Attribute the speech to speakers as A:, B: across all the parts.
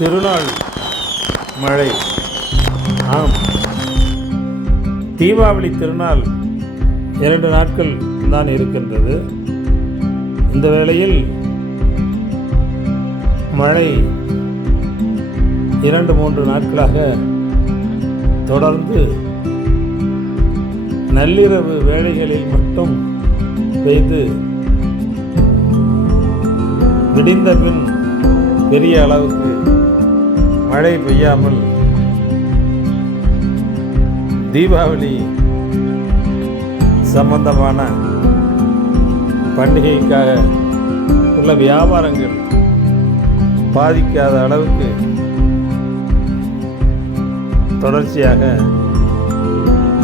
A: திருநாள் மழை. ஆம். தீபாவளி திருநாள் இரண்டு நாட்கள் தான் இருக்கின்றது. இந்த வேளையில் மழை இரண்டு மூன்று நாட்களாக தொடர்ந்து நள்ளிரவு வேளைகளில் மட்டும் பெய்து விடிந்த பின் பெரிய அளவுக்கு மழை பெய்யாமல் தீபாவளி சம்பந்தமான பண்டிகைக்காக உள்ள வியாபாரங்கள் பாதிக்காத அளவுக்கு தொடர்ச்சியாக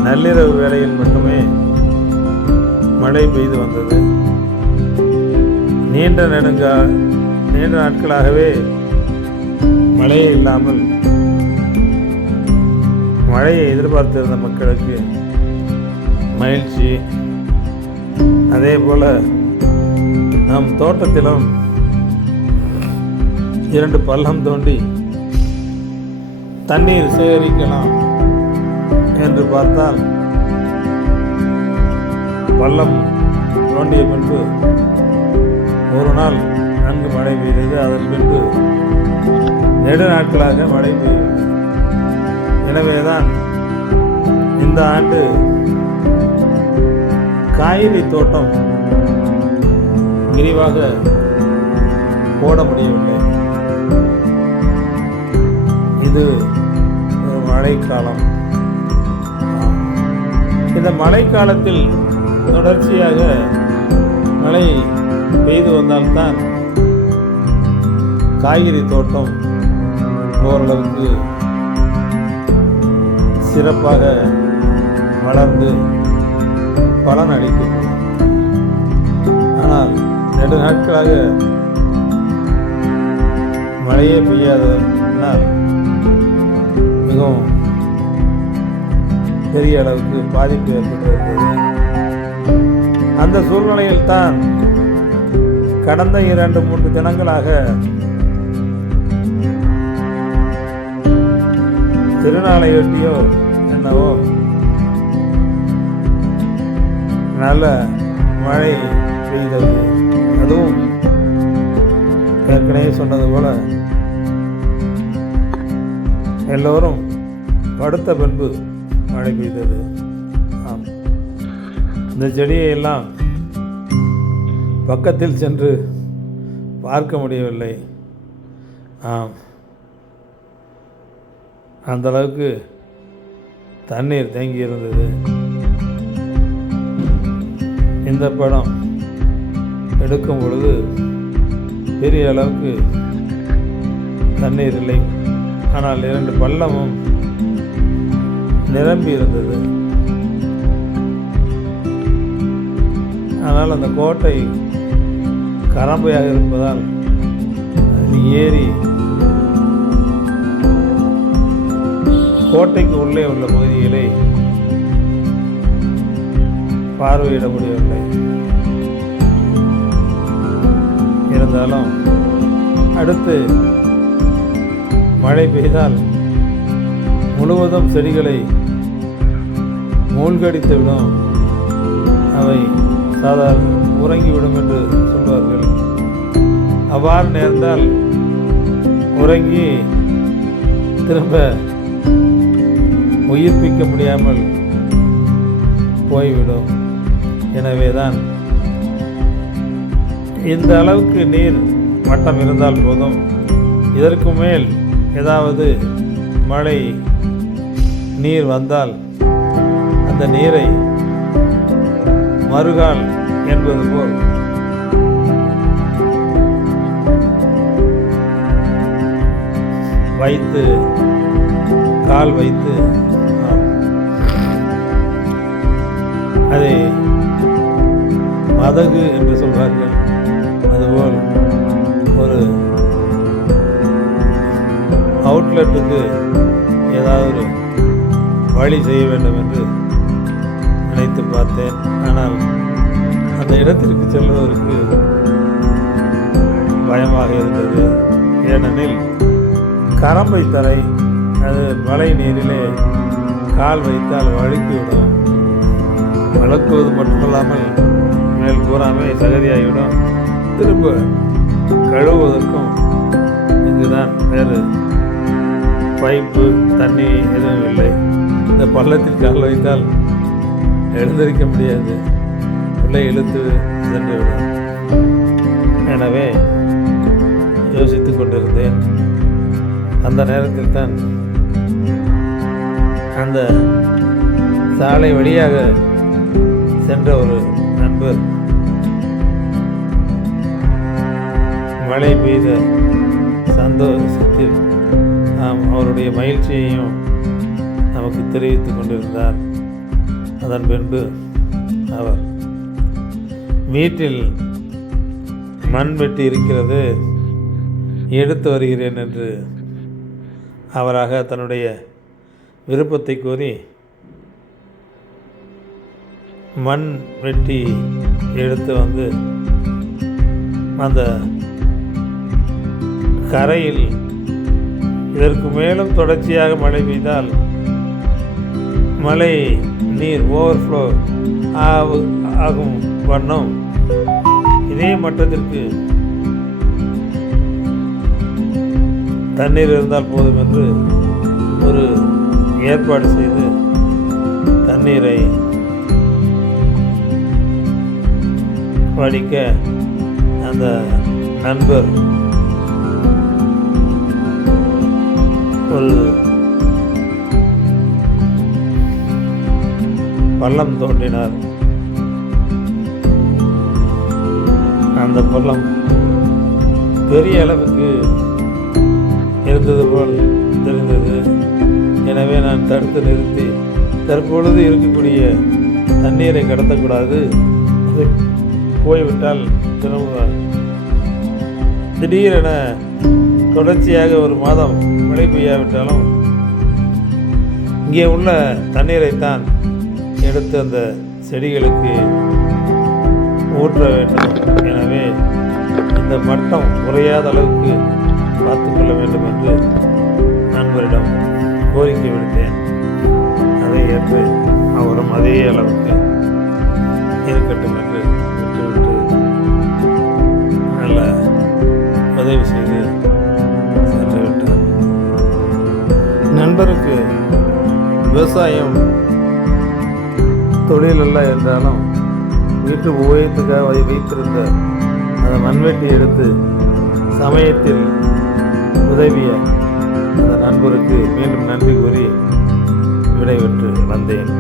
A: நள்ளிரவு வேளையில் மட்டுமே மழை பெய்து வந்தது. நீண்ட நெடுங்கா நீண்ட நாட்களாகவே மழையே இல்லாமல் மழையை எதிர்பார்த்திருந்த மக்களுக்கு மகிழ்ச்சி. அதே போல் நம் தோட்டத்திலும் இரண்டு பள்ளம் தோண்டி தண்ணீர் சேகரிக்கலாம் என்று பார்த்தால் பள்ளம் தோண்டிய பின்பு ஒரு நாள் நன்கு மழை பெய்தது. அதன் பின்பு நெடு நாட்களாக மழை பெய்யவில்லை எனவேதான் இந்த ஆண்டு காய்கறி தோட்டம் விரிவாக போட முடியவில்லை. இது ஒரு மழைக்காலம். இந்த மழைக்காலத்தில் தொடர்ச்சியாக மழை பெய்து வந்தால்தான் காய்கறி தோட்டம் ஓரளவுக்கு சிறப்பாக வளர்ந்து பலன் அளிக்கும். ஆனால் நெடு நாட்களாக மழையே பெய்யாதனால் மிகவும் பெரிய அளவுக்கு பாதிப்பு ஏற்பட்டிருக்கிறது. அந்த சூழ்நிலையில் தான் கடந்த இரண்டு மூன்று தினங்களாக திருநாளையொட்டியோ என்னவோ நல்ல மழை பெய்தது. அதுவும் ஏற்கனவே சொன்னது போல எல்லோரும் படுத்த பின்பு மழை பெய்தது. ஆம். இந்த செடியை எல்லாம் பக்கத்தில் சென்று பார்க்க முடியவில்லை. ஆம். அந்தளவுக்கு தண்ணீர் தேங்கி இருந்தது இந்த படம் எடுக்கும் பொழுது பெரிய அளவுக்கு தண்ணீர் இல்லை. ஆனால் இரண்டு பள்ளமும் நிரம்பி இருந்தது. ஆனால் அந்த கோட்டை கரம்பையாக இருப்பதால் அது ஏறி கோட்டைக்கு உள்ளே உள்ள பகுதிகளை பார்வையிட முடியவில்லை இருந்தாலும் அடுத்து மழை பெய்தால் முழுவதும் செடிகளை மூழ்கடித்துவிடும் அவை சாதாரண உறங்கிவிடும் என்று சொல்வார்கள். அவ்வாறு நேர்ந்தால் உறங்கி திரும்ப உயிர்ப்பிக்க முடியாமல் போய்விடும். எனவே தான் இந்த அளவுக்கு நீர் மட்டம் இருந்தால் போதும். இதற்கு மேல் ஏதாவது மழை நீர் வந்தால் அந்த நீரை மறுகால் என்பது போல். வைத்து கால் வைத்து அதை மதகு என்று சொல்வார்கள். அதுபோல் ஒரு அவுட்லெட்டுக்கு ஏதாவது ஒரு வழி செய்ய வேண்டும் என்று நினைத்து பார்த்தேன். ஆனால் அந்த இடத்திற்கு செல்வதற்கு பயமாக இருந்தது. ஏனெனில் கரம்பை தரை அது மழை நீரிலே கால் வைத்தால் வழுக்கிவிடும் வளர்க்குவது மட்டுமல்லாமல் மேல் பூராமே சகதியாகிவிடும் திரும்ப கழுவுவதற்கும் இங்குதான் வேறு பைப்பு தண்ணி எதுவும் இல்லை. இந்த பள்ளத்தில் கால் வைத்தால் எழுந்திருக்க முடியாது. உள்ளே இழுத்து சென்றுவிடும் எனவே யோசித்து கொண்டிருந்தேன். அந்த நேரத்தில் தான் அந்த சாலை வழியாக சென்ற ஒரு நண்பர். மழை பெய்த சந்தோஷத்தில் நாம் அவருடைய மகிழ்ச்சியையும் நமக்கு தெரிவித்துக் கொண்டிருந்தார். அதன் பின்பு அவர் வீட்டில் மண் வெட்டி இருக்கிறது எடுத்து வருகிறேன் என்று அவராக தன்னுடைய விருப்பத்தை கூறி மண் வெட்டி எடுத்து வந்து அந்த கரையில் இதற்கு மேலும் தொடர்ச்சியாக மழை பெய்தால் மழை நீர் ஓவர்ஃப்ளோ ஆகும் வண்ணம். இதே மட்டத்திற்கு தண்ணீர் இருந்தால் போதும் என்று ஒரு ஏற்பாடு செய்து தண்ணீரை படிக்க அந்த நண்பர் ஒரு பள்ளம் தோன்றினார் அந்த பள்ளம் பெரிய அளவுக்கு இருந்தது போல் தெரிந்தது. எனவே நான் தடுத்து நிறுத்தி தற்பொழுது இருக்கக்கூடிய தண்ணீரை கடத்தக்கூடாது. போய்விட்டால் திரும்ப திடீரென தொடர்ச்சியாக ஒரு மாதம் மழை பெய்யாவிட்டாலும் இங்கே உள்ள தண்ணீரைத்தான் எடுத்து அந்த செடிகளுக்கு ஊற்ற வேண்டும். எனவே இந்த மட்டம் குறையாத அளவுக்கு பார்த்துக்கொள்ள வேண்டும் என்று நண்பரிடம் கோரிக்கை விடுத்தேன். அதை ஏற்று அவரும் அதே அளவுக்கு விவசாயம் தொழில் அல்ல என்றாலும் வீட்டு உபயோகத்துக்காக வை- வைத்திருந்த அந்த மண்வெட்டி எடுத்து சமயத்தில் உதவிய அந்த நண்பருக்கு மீண்டும் நன்றி கூறி விடைபெற்று வந்தேன்.